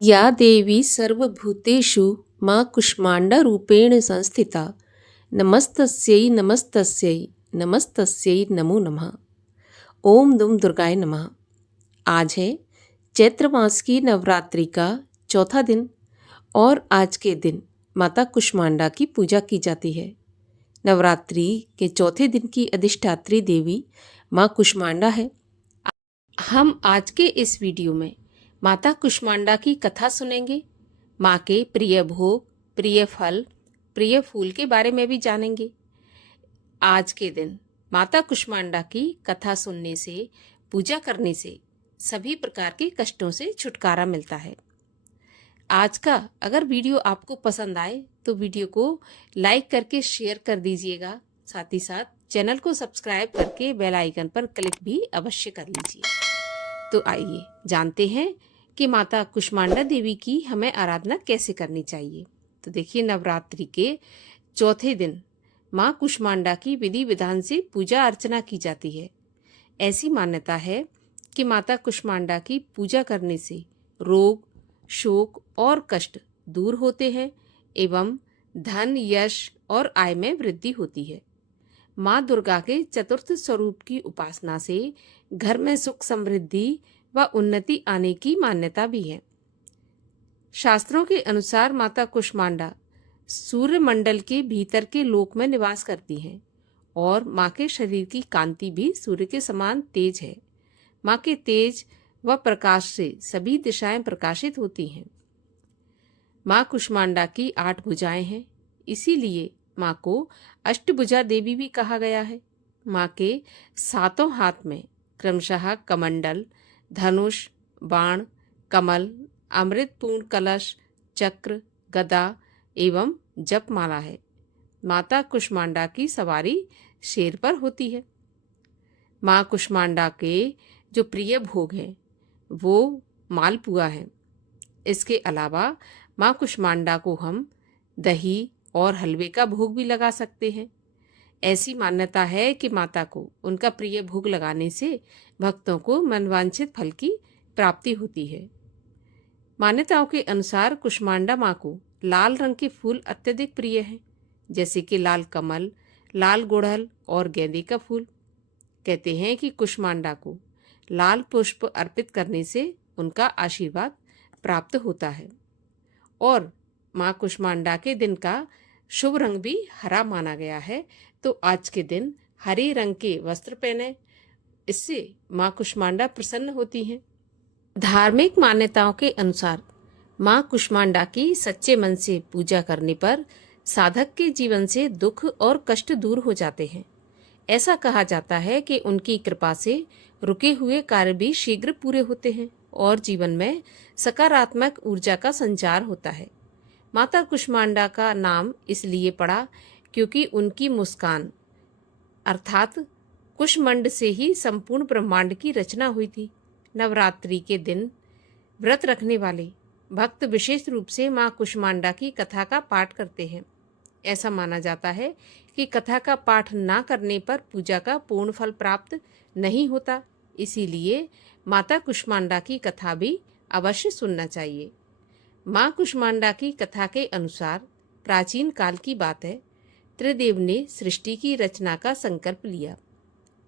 या देवी सर्वभूतेषु मां कूष्माण्डरूपेण संस्थिता नमस्तस्यै नमस्तस्यै नमस्तस्यै नमो नमः। ओम दुम दुर्गाय नमः। आज है चैत्र मास की नवरात्रि का चौथा दिन और आज के दिन माता कूष्मांडा की पूजा की जाती है। नवरात्रि के चौथे दिन की अधिष्ठात्री देवी माँ कूष्मांडा है। हम आज के इस वीडियो में माता कूष्मांडा की कथा सुनेंगे। माँ के प्रिय भोग, प्रिय फल, प्रिय फूल के बारे में भी जानेंगे। आज के दिन माता कूष्मांडा की कथा सुनने से, पूजा करने से सभी प्रकार के कष्टों से छुटकारा मिलता है। आज का अगर वीडियो आपको पसंद आए तो वीडियो को लाइक करके शेयर कर दीजिएगा। साथ ही साथ चैनल को सब्सक्राइब करके बेल आइकन पर क्लिक भी अवश्य कर लीजिए। तो आइए जानते हैं कि माता कूष्मांडा देवी की हमें आराधना कैसे करनी चाहिए। तो देखिए, नवरात्रि के चौथे दिन माँ कूष्मांडा की विधि विधान से पूजा अर्चना की जाती है। ऐसी मान्यता है कि माता कूष्मांडा की पूजा करने से रोग, शोक और कष्ट दूर होते हैं एवं धन, यश और आय में वृद्धि होती है। माँ दुर्गा के चतुर्थ स्वरूप की उपासना से घर में सुख, समृद्धि व उन्नति आने की मान्यता भी है। शास्त्रों के अनुसार माता कूष्मांडा सूर्य मंडल के भीतर के लोक में निवास करती हैं और माँ के शरीर की कांति भी सूर्य के समान तेज है। माँ के तेज व प्रकाश से सभी दिशाएं प्रकाशित होती हैं। माँ कूष्मांडा की 8 भुजाएं हैं, इसीलिए माँ को अष्टभुजा देवी भी कहा गया है। माँ के 7 हाथ में क्रमशः कमंडल, धनुष, बाण, कमल, अमृतपूर्ण कलश, चक्र, गदा एवं जपमाला है। माता कूष्मांडा की सवारी शेर पर होती है। माँ कूष्मांडा के जो प्रिय भोग हैं वो मालपुआ है। इसके अलावा माँ कूष्मांडा को हम दही और हलवे का भोग भी लगा सकते हैं। ऐसी मान्यता है कि माता को उनका प्रिय भोग लगाने से भक्तों को मनवांछित फल की प्राप्ति होती है। मान्यताओं के अनुसार कूष्मांडा माँ को लाल रंग के फूल अत्यधिक प्रिय हैं, जैसे कि लाल कमल, लाल गुड़हल और गेंदे का फूल। कहते हैं कि कूष्मांडा को लाल पुष्प अर्पित करने से उनका आशीर्वाद प्राप्त होता है। और माँ कूष्मांडा के दिन का शुभ रंग भी हरा माना गया है, तो आज के दिन हरे रंग के वस्त्र पहने, इससे माँ कूष्मांडा प्रसन्न होती हैं। धार्मिक मान्यताओं के अनुसार माँ कूष्मांडा की सच्चे मन से पूजा करने पर साधक के जीवन से दुख और कष्ट दूर हो जाते हैं। ऐसा कहा जाता है कि उनकी कृपा से रुके हुए कार्य भी शीघ्र पूरे होते हैं और जीवन में सकारात्मक ऊर्जा का संचार होता है। माता कूष्मांडा का नाम इसलिए पड़ा क्योंकि उनकी मुस्कान अर्थात कुष्मंड से ही संपूर्ण ब्रह्मांड की रचना हुई थी। नवरात्रि के दिन व्रत रखने वाले भक्त विशेष रूप से माँ कूष्मांडा की कथा का पाठ करते हैं। ऐसा माना जाता है कि कथा का पाठ ना करने पर पूजा का पूर्ण फल प्राप्त नहीं होता, इसीलिए माता कूष्मांडा की कथा भी अवश्य सुनना चाहिए। माँ कूष्मांडा की कथा के अनुसार प्राचीन काल की बात है, त्रिदेव ने सृष्टि की रचना का संकल्प लिया।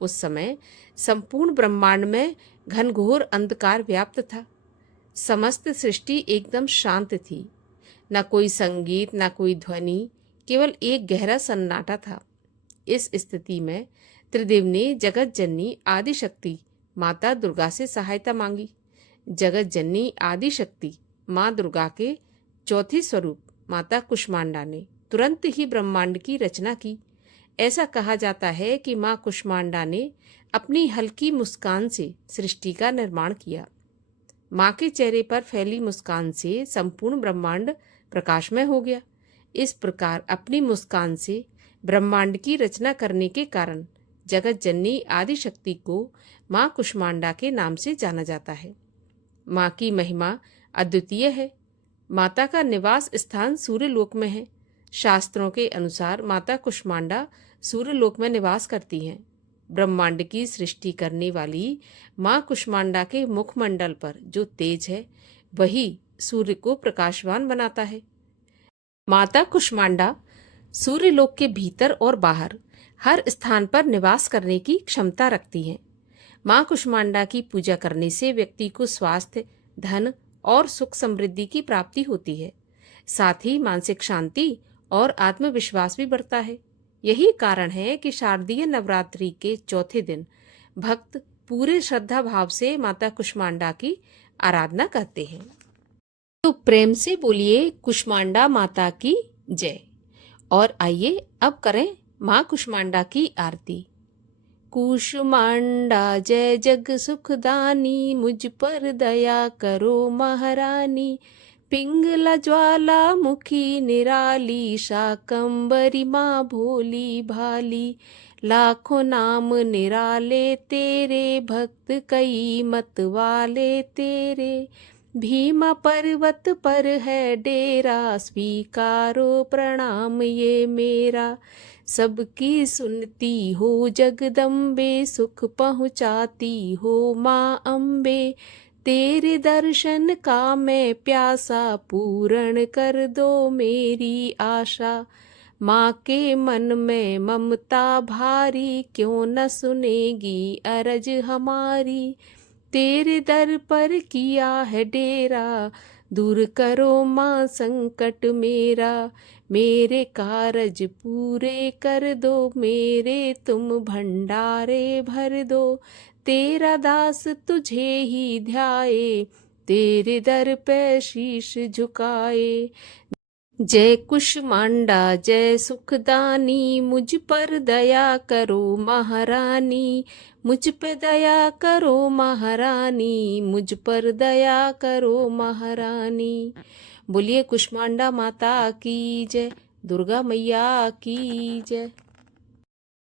उस समय संपूर्ण ब्रह्मांड में घनघोर अंधकार व्याप्त था। समस्त सृष्टि एकदम शांत थी, न कोई संगीत, न कोई ध्वनि, केवल एक गहरा सन्नाटा था। इस स्थिति में त्रिदेव ने जगत जननी आदि शक्ति माता दुर्गा से सहायता मांगी। जगत जननी आदि शक्ति माँ दुर्गा के चौथे स्वरूप माता कूष्मांडा ने तुरंत ही ब्रह्मांड की रचना की। ऐसा कहा जाता है कि माँ कूष्मांडा ने अपनी हल्की मुस्कान से सृष्टि का निर्माण किया। माँ के चेहरे पर फैली मुस्कान से संपूर्ण ब्रह्मांड प्रकाशमय हो गया। इस प्रकार अपनी मुस्कान से ब्रह्मांड की रचना करने के कारण जगत जननी आदि शक्ति को माँ कूष्मांडा के नाम से जाना जाता है। माँ की महिमा अद्वितीय है। माता का निवास स्थान सूर्यलोक में है। शास्त्रों के अनुसार माता कूष्मांडा सूर्यलोक में निवास करती हैं। ब्रह्मांड की सृष्टि करने वाली माँ कूष्मांडा के मुखमंडल पर जो तेज है वही सूर्य को प्रकाशवान बनाता है। माता कुष्मांडा सूर्यलोक के भीतर और बाहर हर स्थान पर निवास करने की क्षमता रखती हैं। माँ कुष्मांडा की पूजा करने से व्यक्ति को स्वास्थ्य, धन और सुख समृद्धि की प्राप्ति होती है। साथ ही मानसिक शांति और आत्मविश्वास भी बढ़ता है। यही कारण है कि शारदीय नवरात्रि के चौथे दिन भक्त पूरे श्रद्धा भाव से माता कुष्मांडा की आराधना करते हैं। तो प्रेम से बोलिए कुष्मांडा माता की जय। और आइए अब करें माँ कुष्मांडा की आरती। कुष्मांडा जय जग सुखदानी, मुझ पर दया करो महारानी। पिंगला ज्वाला मुखी निराली, शाकंबरी माँ भोली भाली। लाखों नाम निराले तेरे, भक्त कई मत वाले तेरे। भीमा पर्वत पर है डेरा, स्वीकारो प्रणाम ये मेरा। सबकी सुनती हो जगदम्बे, सुख पहुँचाती हो माँ अम्बे। तेरे दर्शन का मैं प्यासा, पूर्ण कर दो मेरी आशा। माँ के मन में ममता भारी, क्यों न सुनेगी अरज हमारी। तेरे दर पर किया है डेरा, दूर करो माँ संकट मेरा। मेरे कारज पूरे कर दो, मेरे तुम भंडारे भर दो। तेरा दास तुझे ही ध्याए, तेरे दर पे शीश झुकाए। जय कुष्मांडा जय सुखदानी, मुझ पर दया करो महारानी। मुझ पे दया करो महारानी, मुझ पर दया करो महारानी। बोलिए कुष्मांडा माता की जय, दुर्गा मैया की जय।